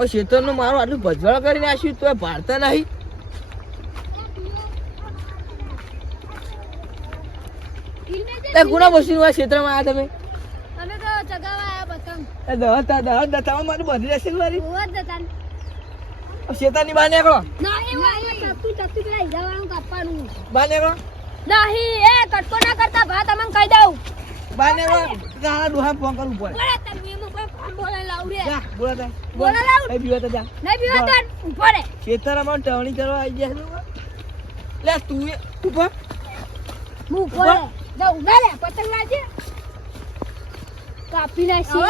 ઓ શેતરનું મારો આટલું ભજવાળ કરી નાખ્યું તો ભારતા નહીં. તે ગુના બસીનું આ ક્ષેત્રમાં આવ્યા તમે? અમે તો ચગાવવા આયા પતંગ એ દહ દહ દતામાં મારું બધી રહેશે મારી હોવા જ શેતાની બહાર નીકળો. ના એવું અહીંયા ચત્તુ ચત્તુ પેલા હીરાવાળાનું કાપવાનું. બહાર નીકળો. નહીં એ કટકો ના કરતા ભા તમને કહી દઉં. બહાર નીકળો. તારા ડોહા ફોન કરવું પડે. ખેતરમાં ટવણી કરવા આવી ગયા લે તું હું ઊભો જા ઊભા પતંગ કાપી નાખી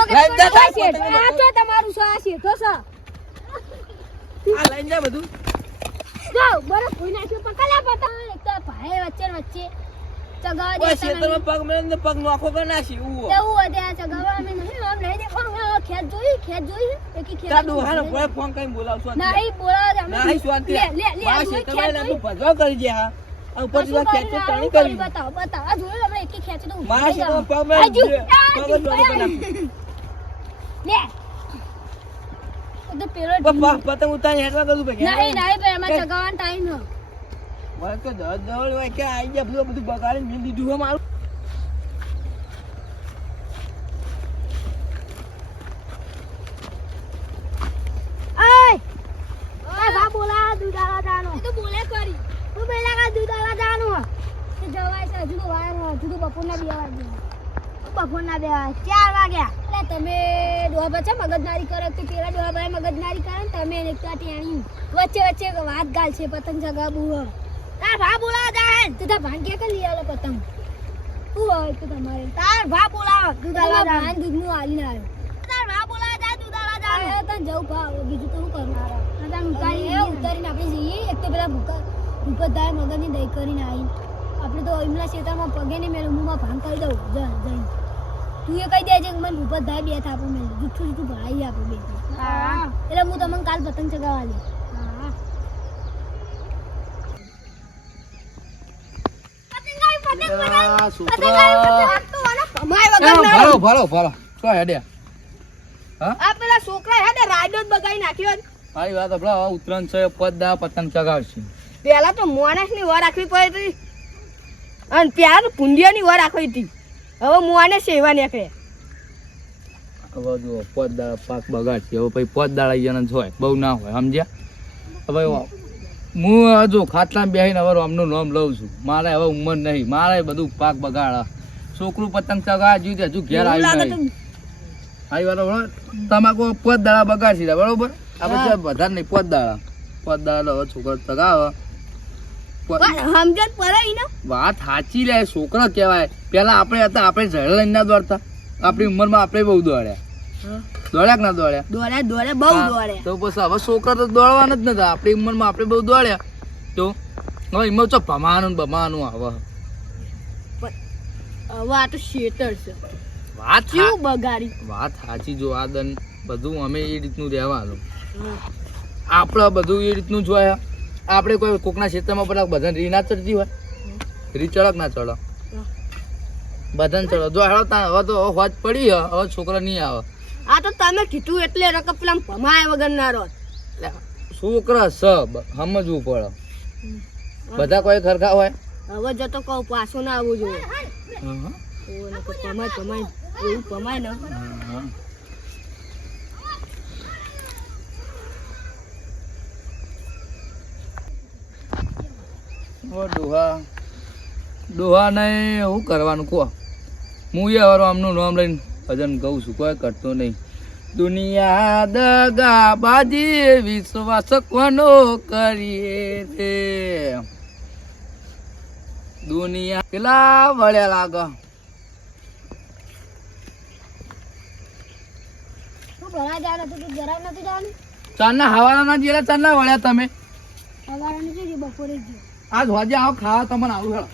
આ તો તમારું છે આ છે? આ લઈને જા બધું. જાઓ બરફ ભૂઈ નાખ્યો. પકડ્યા પતંગ. એક તો ભાઈ વચ્ચે વચ્ચે. ચગાવા દે ઓય પગ મેળે ને પગ નોખો કરી નાખી ઉવો. એવું વધે આ ચગાવા અમે નહીં. આમ નહીં દેખાણું ખેત જોઈ ખેત જોઈ એકી ખેત તારા ડોહાનો કોઈ ફોન કરીને બોલાવશો નહીં. બોલાવે અમે નહીં શાંતિ. લે લે લે આ ખેત એને તું જોઈ કરી દે હા. આ ઉપર કશું થી ખેંચે કરીને કરી. બતાવો બતાવો. આ જોયું આપણે એકી ખેંચે તો મારા થઈ પગ મેળે પગ નોખો કરી નાખું. લે. તો પેલો પતંગ ઉતારી હેડવા કરું ભાઈ નહીં નહીં ભાઈ એમાં ચગાવવાનો ટાઈમ નો. મને તો દસ દસ હોય કે આઈ ગયા બધું બધું બગાડીને મેં દીધું હે મારું. ઓય! ઓય બા બોલા દુધાળા જાનો એ તો બોલે કરી તું પેલા કા દુધાળા જાનો તે જવાય છે હજુ તો વાર હજુ તો બપોરના બે ચાર વાગ્યા. એટલે તમે ડોહા કરો તો પેલા ડોહા ભાઈ મગજનારી કરે ને તમે એકતા ટેણી. વચ્ચે વચ્ચે વાત ગાલ છે પતંગ ચગાવું તાર ભા બોલા જાહેન તું તાર ભાન કે લઈ આલો પતંગ? શું હોય તો તમારે? તાર ભા બોલાવા. દુધાળા જાન ભાન આલી આલીને આવ્યો. તાર ભા બોલાવા જાય દુધાળા જાન આ તને જવું ભાવ બીજું તો શું કરું? આ તને ઉતારી ઉતારીને આપણે જઈએ. એક તો પેલા ભૂકા ભૂપતદાય મગજની દઈ કરીને આવી આપણે તો એમના ખેતરમાં પગે ને મેલું મુમાં ભાંગ કરી દઉં જ જઈને તું એ કહી દેજે કે મને ભૂપતદાય બે થાપો મેં જુઠ્ઠું જુઠ્ઠું ભરાઈ આપો બે એટલે હું તમને કાલ પતંગ ચગાવવા લે આ છોકરા ભરો ભરો ભરો પેલા છોકરા હેડે રાયડો જ બગાડી નાખ્યો મારી વાત ઉત્તરાયણ છે પદદા પતંગ ચગાવશે. પેલા તો મોણસની વાર રાખવી પડી હતી. અને પેલા તો પુંડિયા ની વાર રાખવી હતી. હવે મોને સેવા નીકળે. હવે જો પદદા પાક બગાડશે. હવે પછી પદદાળ આવી જણા હોય બહુ ના હોય સમજ્યા? હવે હું જો ખાટલામાં બેસીને હવે આમનું નામ લઉં છું. મારે હવે ઉંમર નહીં. મારે બધું પાક બગાડા. છોકરું પતંગ ચગાવ્યું છે હજુ ઘેર આવ્યું નહીં. આવી બરોબર તમાકુ પોત દાડા બગાડશે બરોબર? આપણે વધારે નહીં પોત દાડા. પોત દાડા હવે છોકરો ચગાવે. વાત સાચી લે છોકરો કહેવાય. પેલા આપણે હતા આપણે ઝડે લઈને ના દોડતા. આપણી ઉંમરમાં આપણે બહુ દોડ્યા. દોડ્યા કે ના દોડ્યા? દોડ્યા દોડ્યા બહુ દોડ્યા. તો પછી હવે છોકરા તો દોડવાના જ નતા આપણી ઉંમરમાં આપણે બહુ દોડ્યા. તો હવે એમાં ચો ભમાનું ભમાનું આવે. હવે આ તો શેતર છે. વાત કેવું બગાડી? વાત સાચી જો આદન બધું અમે એ રીતનું રહેવાનું. આપણે બધું એ રીતનું જોયા આપણે કોઈ કોકના ક્ષેત્રમાં બધા બધાને રી ના ચડતી હોય. રી ચડક ના ચડો. બધાને ચડો. જો હેડો હવે તો હોજ પડી હવે છોકરા નહીં આવે. આ તો તમે કીધું એટલે રકમ પેલા ભમાય વગર ના રહો છોકરા સબ સમજવું પડે. બધા કોઈ ખરખા હોય? હવે જતો કહું પાછો ના આવવું જોઈએ. હા, પમાય પમાય એવું પમાય ને. ડોહા ડોહા નહીં શું કરવાનું? કહો હું એ હવે આમનું નામ લઈને ભજન કહું છું કોઈ કરતો નહીં. દુનિયા દગા બાજી વિશ્વાસ કોનો કરીએ રે દુનિયા પેલા વળ્યા લાગે. ચારના હવાના જેલા ચારના વળ્યા તમે. છે બપોરે આજ હોજે આવો ખાવા તમને આવું હેડો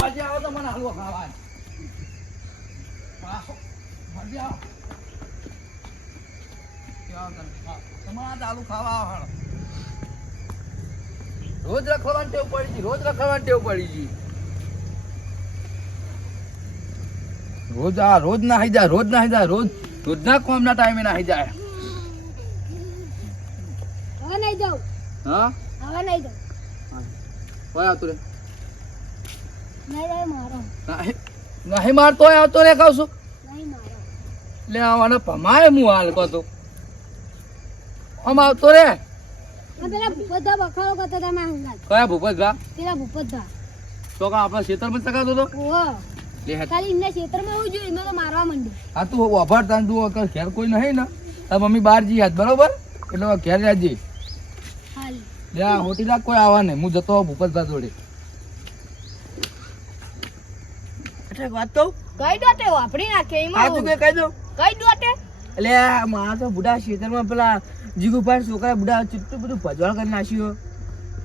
હોજે આવો તમને આવું ખાવા. આવો તમારે ખાવા આવો રોજ રખવાની ટેવ પડી ગઈ રોજ રખવાની ટેવ પડી ગઈ રોજ આ રોજ નાહી જાય રોજ નાહી જાય રોજ રોજના કોમના ટાઈમે નાહી જાય હવે નહીં જાઉં. હા? હવે નહીં જાઉં. કોઈ આવતું રે નહીં જાય મારો. નાહી મારતો હોય આવતો રે કહું છું. લે આવાને પમાય હું હાલ કહો તો આમ આવતો રે પેલા ભૂપતભા બખાડો કરતા હતા મારા હંગાત. કયા ભૂપત પેલા ભૂપતભા તો કા આપણા ખેતરમાં ચકાતો તો લે ખાલી એમના ક્ષેત્રમાં એવું જોયું એમને તો મારવા માંડ્યું આ તું વાપરતા તું અગર ઘેર કોઈ નહીં ને. તાર મમ્મી બહાર જઈ આજ બરોબર? એટલે ઘેર જાજે લે હોટી રાખ કોઈ આવવા નહીં. હું જતો ભૂપતભા જોડે. વાત કહું? કઈ દોટે વાપરી નાખે આ તું કે કહી દઉં કઈ દોટે એટલે મારા તો બુઢા ખેતરમાં પેલા જીગુભાઈ છોકરા બુડા ચિત્તું બધું ભજવાળ કરી નાખ્યો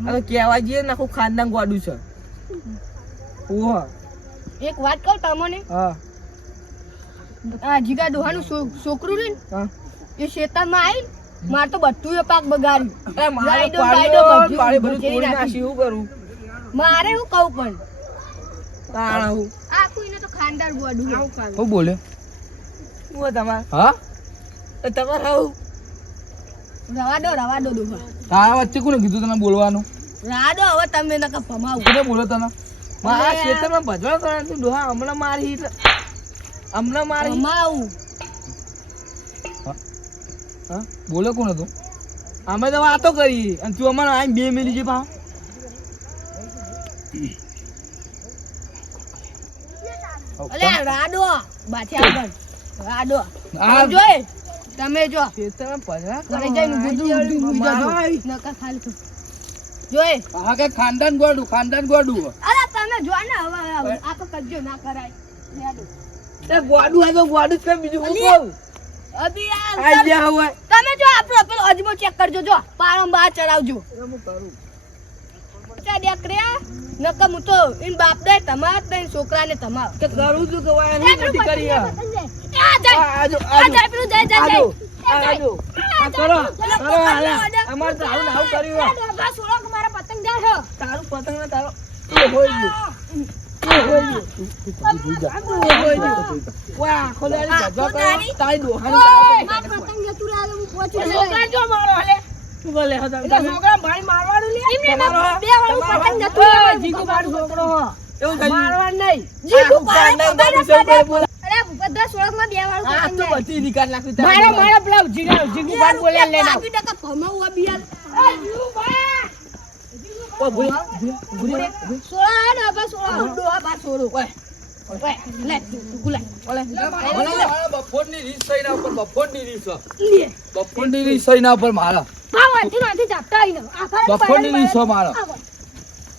આ તો કહેવા જઈએ ને ખાનદાન ગોડું છે. ઓહ. એક વાત કહું તમને? હા. આ જીગા દોહાનું છોકરું રહ્યું ને એ શેતાનમાં આવી માર તો બધું પાક બગાડ્યું. મારે હું કહું પણ? હું આખું એને તો ખાનદાર હું તમાર? હા? તમારે આવું. રવા દો રવા દો ડોહા તારા વચ્ચે કોને કીધું તને બોલવાનું? રવા હવે તમે નકર ભમાવું. કોને બોલો તને? મારા ખેતરમાં ભજવાળ કરે તું. ડોહા હમણાં મારી હમણાં મારી ભમાવું. હા. બોલે કોણ હતું અમે તો વાતો કરી. અને તું અમારે આઈને બે મિલી છે પા અલે રાડો. બાથી આગળ રાડો. આ જોઈ તમે જો. તમે ભજવાળ ઘરે જઈને ગુદુ ઉડી જો નકા ખાલી તો જોઈ. હા કે ખાનદાન ગોડું ખાનદાન ગોડું અરે તમે જો ને હવે આ તો કજો ના કરાય. રાડો. એ ગોડું આ તો ગોડું જ બીજું હું કહું અભી આ તમે જો આપણો પેલો અજમો ચેક કરજો જો. પારમ બહાર ચડાવજો. હું કરું? ચા દેખર્યા નકમ હું તો ઇન બાપ દે તમાર દે છોકરાને તમાર. કે કરું છું કે વાયની નથી કરી આ. આજો આજો પેલું જાય. જાય આજો આજો આ કરો. કરો હાલે અમાર તો આવું આવું કર્યું આ. સોળો કે મારા પતંગ જાય છે. તારું પતંગ ને તારો. એ હોય ગયું. એ હોય ગયું. એ હોય ગયું. વાહ ખોલારી કરો તારી ડોહાની તારા પતંગ પતંગ જતું રહે હું પહોંચું એ છું છોકરા જો મારો હાલે. શું બોલે હો તમે છોકરા ભાઈ મારવાનું લે એમને બે વાળું પતંગ જતું જીગુ મારો છોકરો એવું થયું મારવાનું નહીં જીગુ પાડે. બોલે. અરે બધા સોળકમાં બે વાળું આ તો બધી નિકાલ નાખી મારો મારો પેલા જીગુ જીગુ ભાઈ બોલ્યા લેના આપી દે કે ભમાવું બિયાલ. એ જીગુ ભાઈ. ઓ ભૂલી ભૂલી સોળા ને હવે સોળા ઉડો આ બાર ઓય. ઓય, લે, જીગુ લે. ઓલે. બફોરની રીત ઉપર બફોરની. લે. બફોરની ઉપર ભાવ આથી ને બફોરની છે મારા બફોરની બફોરની. બફોરની છોડી. મારો,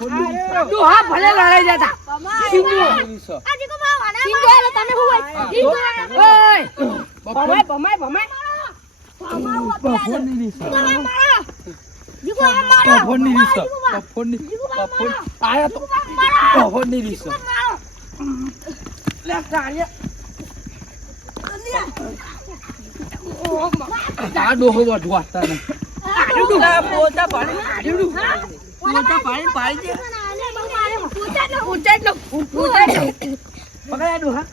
ડોહા ભલે લડાઈ જતા. બા, આને મારો. તમે હું. બા. ભમાય ભમાય ભમાય. ડોહો વધુ વાંચતા નહીં. આ પોતા પાડી પાડી પાડી દે આને બહુ મારે. પૂછે ને. ઊંચાઈ જ ન ઊંચાઈ જ ન પકડ આ ડોહા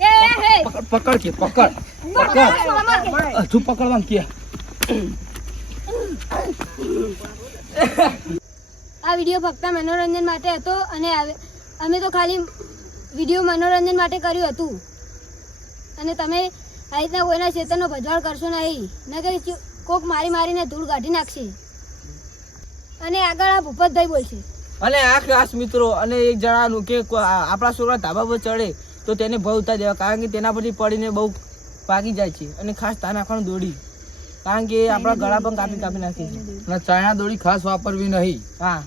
એ, એ, એ. પકડ પકડ કે પકડ. પકડ. હજુ પકડવાનું કે. આ વીડિયો ફક્ત મનોરંજન માટે હતો અને અમે તો ખાલી વીડિયો મનોરંજન માટે કર્યું હતું. અને તમે આ રીતના કોઈના ક્ષેત્રનો ભજવાડ કરશો નહીં. નકર કોક મારી મારીને ધૂળ કાઢી નાખશે. અને આગળ આ ભૂપતભાઈ બોલશે. અને આ ખાસ મિત્રો અને એક જણાનું કે આપણા છોકરા ધાબા પર ચડે તો તેને ભય ઉતારી દેવા કારણ કે તેના પરથી પડીને બહુ પાકી જાય છે અને ખાસ તાના નાખવાનું દોડી. કારણ કે આપણા ગળા પણ કાપી કાપી નાખે છે. અને ચાઇના દોડી ખાસ વાપરવી નહીં. હા.